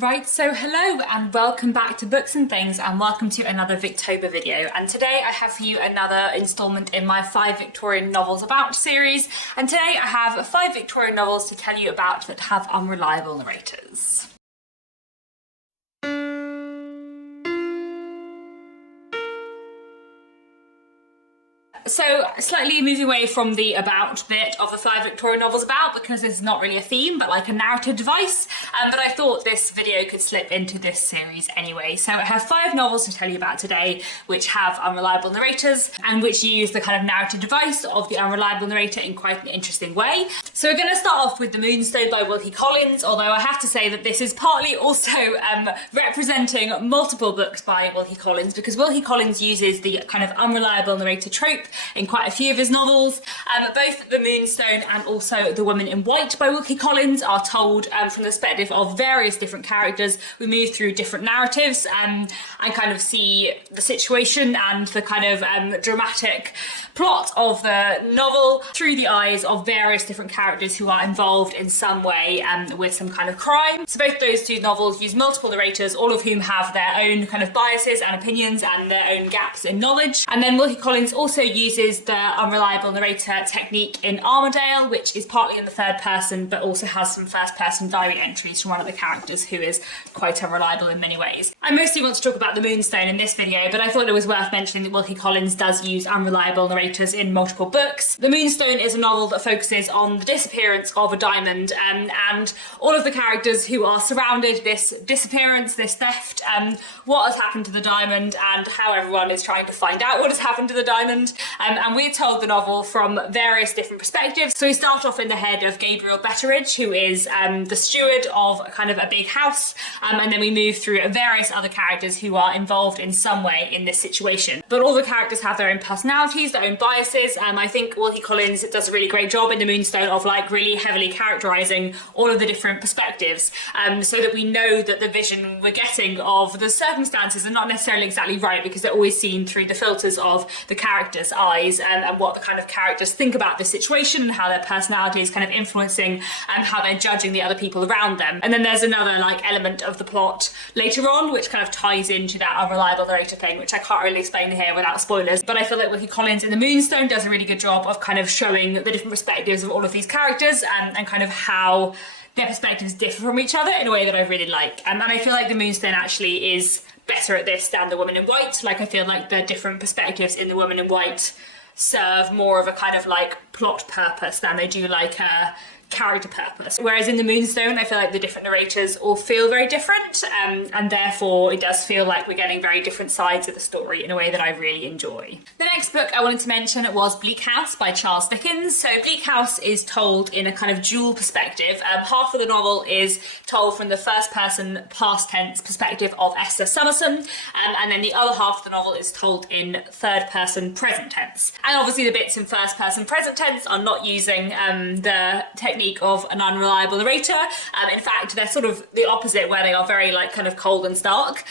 Right, so hello and welcome back to Books and Things, and welcome to another Victober video. And today I have for you another instalment in my 5 Victorian novels about series. And today I have 5 Victorian novels to tell you about that have unreliable narrators. So slightly moving away from the about bit of the 5 Victorian novels about, because this is not really a theme but like a narrative device, but I thought this video could slip into this series anyway. So I have 5 novels to tell you about today which have unreliable narrators and which use the kind of narrative device of the unreliable narrator in quite an interesting way. So we're going to start off with The Moonstone by Wilkie Collins, although I have to say that this is partly also representing multiple books by Wilkie Collins, because Wilkie Collins uses the kind of unreliable narrator trope in quite a few of his novels. Both The Moonstone and also The Woman in White by Wilkie Collins are told from the perspective of various different characters. We move through different narratives and kind of see the situation and the kind of dramatic plot of the novel through the eyes of various different characters who are involved in some way with some kind of crime. So both those two novels use multiple narrators, all of whom have their own kind of biases and opinions and their own gaps in knowledge. And then Wilkie Collins also uses the unreliable narrator technique in Armadale, which is partly in the third person but also has some first person diary entries from one of the characters who is quite unreliable in many ways. I mostly want to talk about The Moonstone in this video, but I thought it was worth mentioning that Wilkie Collins does use unreliable narrators in multiple books. The Moonstone is a novel that focuses on the disappearance of a diamond and all of the characters who are surrounded this disappearance, this theft, what has happened to the diamond and how everyone is trying to find out what has happened to the diamond. And we're told the novel from various different perspectives. So we start off in the head of Gabriel Betteridge, who is the steward of kind of a big house, and then we move through various other characters who are involved in some way in this situation. But all the characters have their own personalities, their own biases. I think Wilkie Collins does a really great job in The Moonstone of like really heavily characterising all of the different perspectives, so that we know that the vision we're getting of the circumstances are not necessarily exactly right, because they're always seen through the filters of the characters' eyes and what the kind of characters think about the situation and how their personality is kind of influencing and how they're judging the other people around them. And then there's another like element of the plot later on which kind of ties into that unreliable narrator thing, which I can't really explain here without spoilers. But I feel like Wilkie Collins in The Moonstone does a really good job of kind of showing the different perspectives of all of these characters and kind of how their perspectives differ from each other in a way that I really like. And I feel like The Moonstone actually is better at this than The Woman in White. Like, I feel like the different perspectives in The Woman in White serve more of a kind of like plot purpose than they do like a character purpose. Whereas in The Moonstone, I feel like the different narrators all feel very different, and therefore it does feel like we're getting very different sides of the story in a way that I really enjoy. The next book I wanted to mention was Bleak House by Charles Dickens. So Bleak House is told in a kind of dual perspective. Half of the novel is told from the first person past tense perspective of Esther Summerson, and then the other half of the novel is told in third person present tense. And obviously the bits in first person present tense are not using the technique of an unreliable narrator. In fact, they're sort of the opposite, where they are very like kind of cold and stark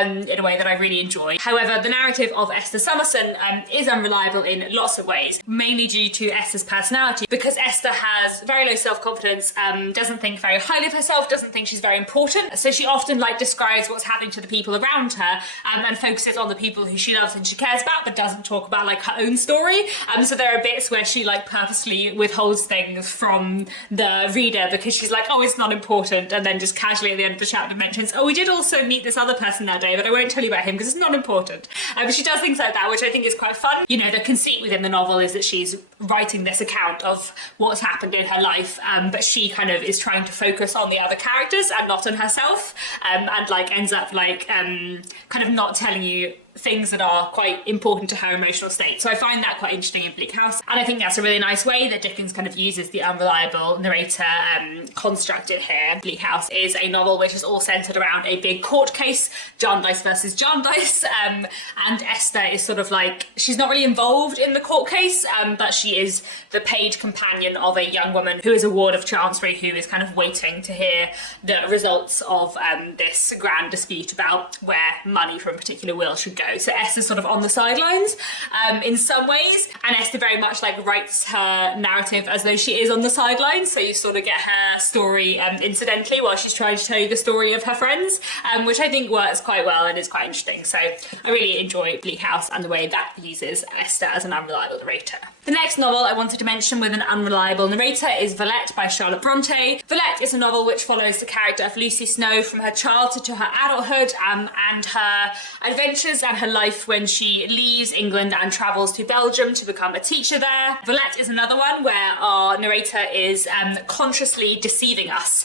in a way that I really enjoy. However, the narrative of Esther Summerson is unreliable in lots of ways, mainly due to Esther's personality, because Esther has very low self-confidence, doesn't think very highly of herself, doesn't think she's very important. So she often like describes what's happening to the people around her and focuses on the people who she loves and she cares about, but doesn't talk about like her own story. So there are bits where she like purposely withholds things from the reader because she's like, oh, it's not important, and then just casually at the end of the chapter mentions, oh, we did also meet this other person that day, but I won't tell you about him because it's not important. But she does things like that, which I think is quite fun. You know, the conceit within the novel is that she's writing this account of what's happened in her life, but she kind of is trying to focus on the other characters and not on herself, and like ends up like kind of not telling you things that are quite important to her emotional state. So I find that quite interesting in Bleak House, and I think that's a really nice way that Dickens kind of uses the unreliable narrator construct in here. Bleak House is a novel which is all centred around a big court case, Jarndyce versus Jarndyce, and Esther is sort of like, she's not really involved in the court case, but she is the paid companion of a young woman who is a ward of Chancery, who is kind of waiting to hear the results of this grand dispute about where money from a particular will should go. go. So Esther's sort of on the sidelines in some ways, and Esther very much like writes her narrative as though she is on the sidelines. So you sort of get her story incidentally while she's trying to tell you the story of her friends, which I think works quite well and is quite interesting. So I really enjoy Bleak House and the way that uses Esther as an unreliable narrator. The next novel I wanted to mention with an unreliable narrator is Valet by Charlotte Bronte. Valet is a novel which follows the character of Lucy Snow from her childhood to her adulthood, and her adventures and her life when she leaves England and travels to Belgium to become a teacher there. Valet is another one where our narrator is consciously deceiving us,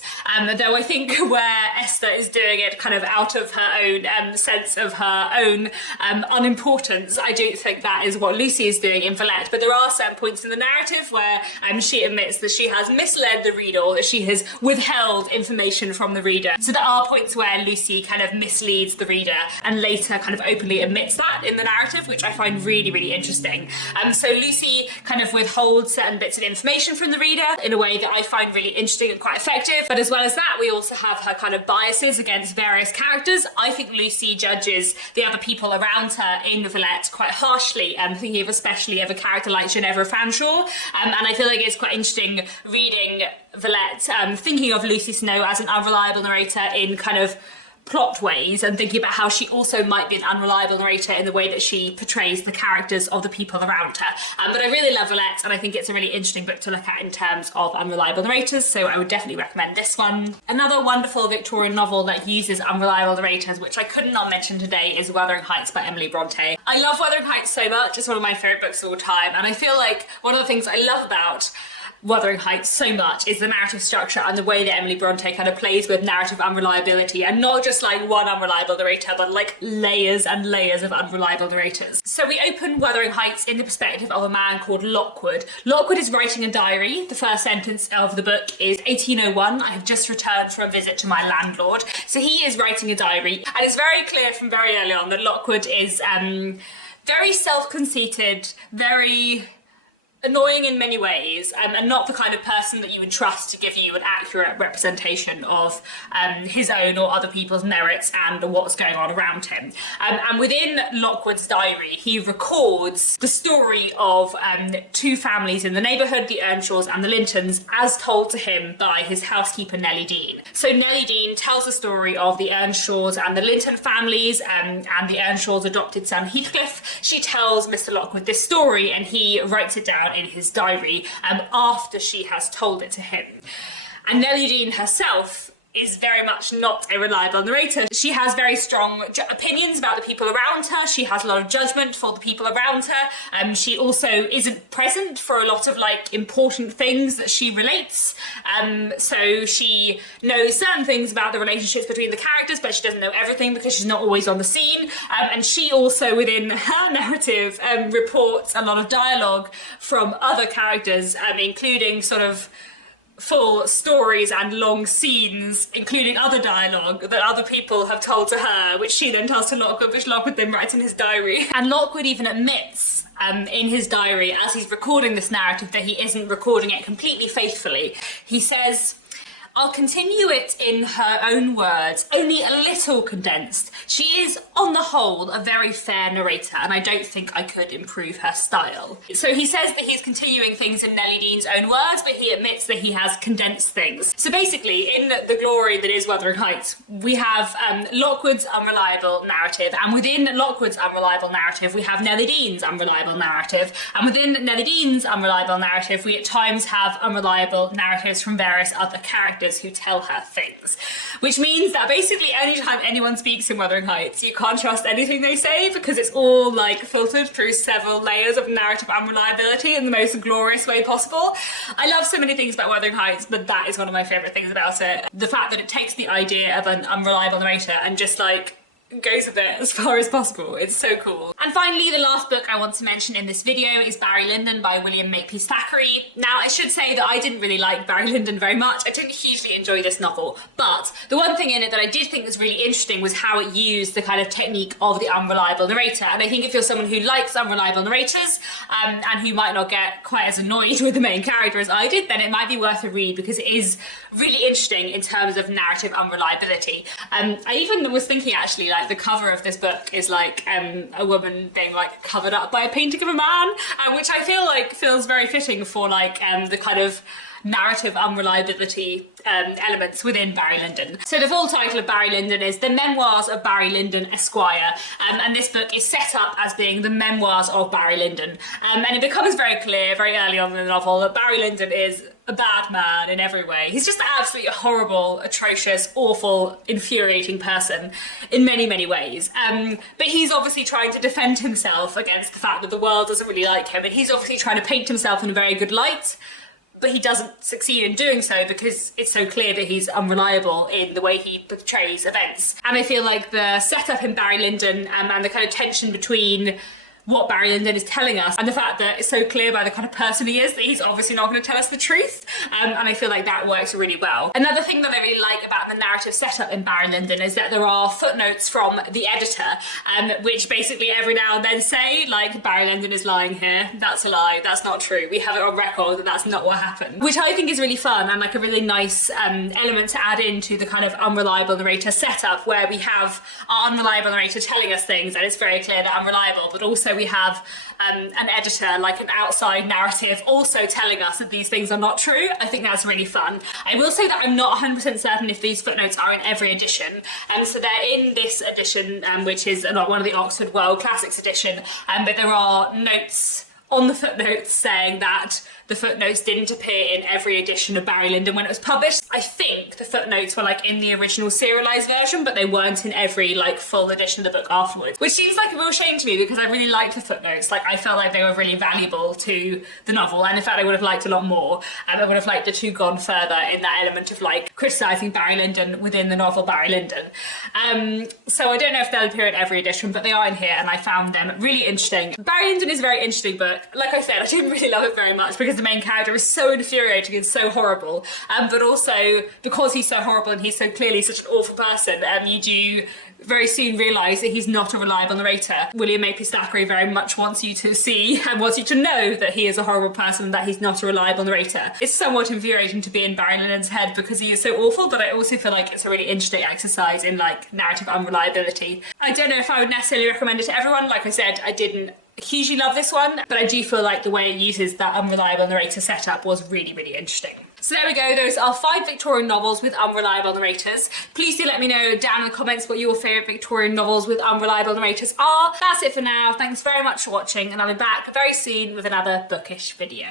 though I think where Esther is doing it kind of out of her own sense of her own unimportance, I don't think that is what Lucy is doing in Valet. But there are certain points in the narrative where she admits that she has misled the reader, or that she has withheld information from the reader. So there are points where Lucy kind of misleads the reader and later kind of openly admits that in the narrative, which I find really, really interesting. So Lucy kind of withholds certain bits of information from the reader in a way that I find really interesting and quite effective. But as well as that, we also have her kind of biases against various characters. I think Lucy judges the other people around her in Valet quite harshly, thinking of especially of a character like Ginevra Fanshawe, and I feel like it's quite interesting reading Valet, thinking of Lucy Snow as an unreliable narrator in kind of plot ways, and thinking about how she also might be an unreliable narrator in the way that she portrays the characters of the people around her. But I really love Valet, and I think it's a really interesting book to look at in terms of unreliable narrators, so I would definitely recommend this one. Another wonderful Victorian novel that uses unreliable narrators, which I could not mention today, is Wuthering Heights by Emily Bronte. I love Wuthering Heights so much. It's one of my favourite books of all time, and I feel like one of the things I love about Wuthering Heights so much is the narrative structure and the way that Emily Bronte kind of plays with narrative unreliability, and not just like one unreliable narrator, but like layers and layers of unreliable narrators. So we open Wuthering Heights in the perspective of a man called Lockwood. Lockwood is writing a diary. The first sentence of the book is 1801. I have just returned from a visit to my landlord. So he is writing a diary, and it's very clear from very early on that Lockwood is very self-conceited, very annoying in many ways, and not the kind of person that you would trust to give you an accurate representation of his own or other people's merits and what's going on around him. And within Lockwood's diary, he records the story of two families in the neighbourhood, the Earnshaws and the Lintons, as told to him by his housekeeper Nellie Dean. So Nellie Dean tells the story of the Earnshaws and the Linton families, and the Earnshaws' adopted son Heathcliff. She tells Mr. Lockwood this story, and he writes it down in his diary after she has told it to him. And Nellie Dean herself is very much not a reliable narrator. She has very strong opinions about the people around her. She has a lot of judgment for the people around her. She also isn't present for a lot of like important things that she relates. So she knows certain things about the relationships between the characters, but she doesn't know everything because she's not always on the scene. And she also, within her narrative, reports a lot of dialogue from other characters, including sort of full stories and long scenes, including other dialogue that other people have told to her, which she then tells to Lockwood, which Lockwood then writes in his diary. And Lockwood even admits in his diary, as he's recording this narrative, that he isn't recording it completely faithfully. He says, "I'll continue it in her own words, only a little condensed. She is, on the whole, a very fair narrator, and I don't think I could improve her style." So he says that he's continuing things in Nellie Dean's own words, but he admits that he has condensed things. So basically, in the glory that is Wuthering Heights, we have Lockwood's unreliable narrative, and within Lockwood's unreliable narrative, we have Nellie Dean's unreliable narrative, and within Nellie Dean's unreliable narrative, we at times have unreliable narratives from various other characters who tell her things. Which means that basically anytime anyone speaks in Wuthering Heights, you can't trust anything they say because it's all like filtered through several layers of narrative unreliability in the most glorious way possible. I love so many things about Wuthering Heights, but that is one of my favourite things about it. The fact that it takes the idea of an unreliable narrator and just like goes with it as far as possible. It's so cool. And finally, the last book I want to mention in this video is Barry Lyndon by William Makepeace Thackeray. Now, I should say that I didn't really like Barry Lyndon very much. I didn't hugely enjoy this novel, but the one thing in it that I did think was really interesting was how it used the kind of technique of the unreliable narrator. And I think if you're someone who likes unreliable narrators and who might not get quite as annoyed with the main character as I did, then it might be worth a read because it is really interesting in terms of narrative unreliability. I even was thinking actually, like, the cover of this book is like a woman being like covered up by a painting of a man, which I feel like feels very fitting for like the kind of narrative unreliability elements within Barry Lyndon. So the full title of Barry Lyndon is The Memoirs of Barry Lyndon, Esquire, and this book is set up as being the memoirs of Barry Lyndon. And it becomes very clear very early on in the novel that Barry Lyndon is a bad man in every way. He's just an absolutely horrible, atrocious, awful, infuriating person in many, many ways. But he's obviously trying to defend himself against the fact that the world doesn't really like him, and he's obviously trying to paint himself in a very good light, but he doesn't succeed in doing so because it's so clear that he's unreliable in the way he portrays events. And I feel like the setup in Barry Lyndon and the kind of tension between what Barry Lyndon is telling us and the fact that it's so clear by the kind of person he is that he's obviously not going to tell us the truth, and I feel like that works really well. Another thing that I really like about the narrative setup in Barry Lyndon is that there are footnotes from the editor, which basically every now and then say like, Barry Lyndon is lying here, that's a lie, that's not true, we have it on record that that's not what happened, which I think is really fun and like a really nice element to add into the kind of unreliable narrator setup, where we have our unreliable narrator telling us things and it's very clear they're unreliable, but also we have an editor, like an outside narrative, also telling us that these things are not true. I think that's really fun. I will say that I'm not 100% certain if these footnotes are in every edition, and so they're in this edition, which is not one of the Oxford World Classics edition, but there are notes on the footnotes saying that the footnotes didn't appear in every edition of Barry Lyndon when it was published. I think the footnotes were like in the original serialised version, but they weren't in every like full edition of the book afterwards, which seems like a real shame to me because I really liked the footnotes. Like I felt like they were really valuable to the novel, and in fact I would have liked a lot more, and I would have liked it to have gone further in that element of like criticising Barry Lyndon within the novel Barry Lyndon. So I don't know if they'll appear in every edition, but they are in here and I found them really interesting. Barry Lyndon is a very interesting book. Like I said, I didn't really love it very much because the main character is so infuriating and so horrible, but also because he's so horrible and he's so clearly such an awful person, you do very soon realise that he's not a reliable narrator. William Mapley Thackeray very much wants you to see and wants you to know that he is a horrible person and that he's not a reliable narrator. It's somewhat infuriating to be in Barry Lyndon's head because he is so awful, but I also feel like it's a really interesting exercise in like narrative unreliability. I don't know if I would necessarily recommend it to everyone. Like I said, I didn't hugely love this one, but I do feel like the way it uses that unreliable narrator setup was really, really interesting. So there we go, those are 5 Victorian novels with unreliable narrators. Please do let me know down in the comments what your favourite Victorian novels with unreliable narrators are. That's it for now, thanks very much for watching, and I'll be back very soon with another bookish video.